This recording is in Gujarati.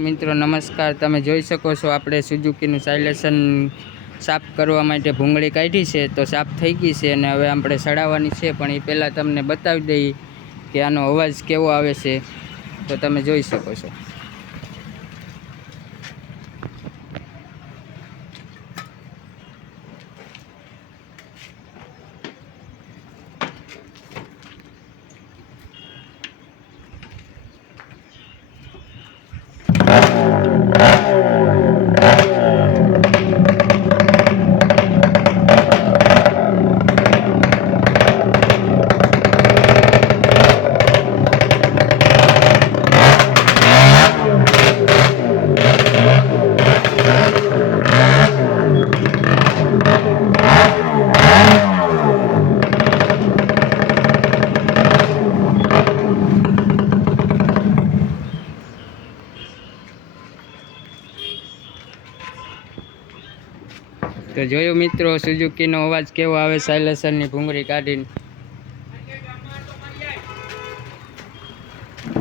મિત્રો નમસ્કાર, તમે જોઈ શકો છો આપણે સુઝુકીનું સાયલેશન સાફ કરવા માટે ભૂંગળી કાઢી છે તો સાફ થઈ ગઈ છે અને હવે આપણે સડાવવાની છે। પણ એ પહેલાં તમને બતાવી દઈએ કે આનો અવાજ કેવો આવે છે, તો તમે જોઈ શકો છો। તો જોયું મિત્રો સુઝુકીનો અવાજ કેવો આવે સાયલેશનની ભૂંગળી કાઢીને।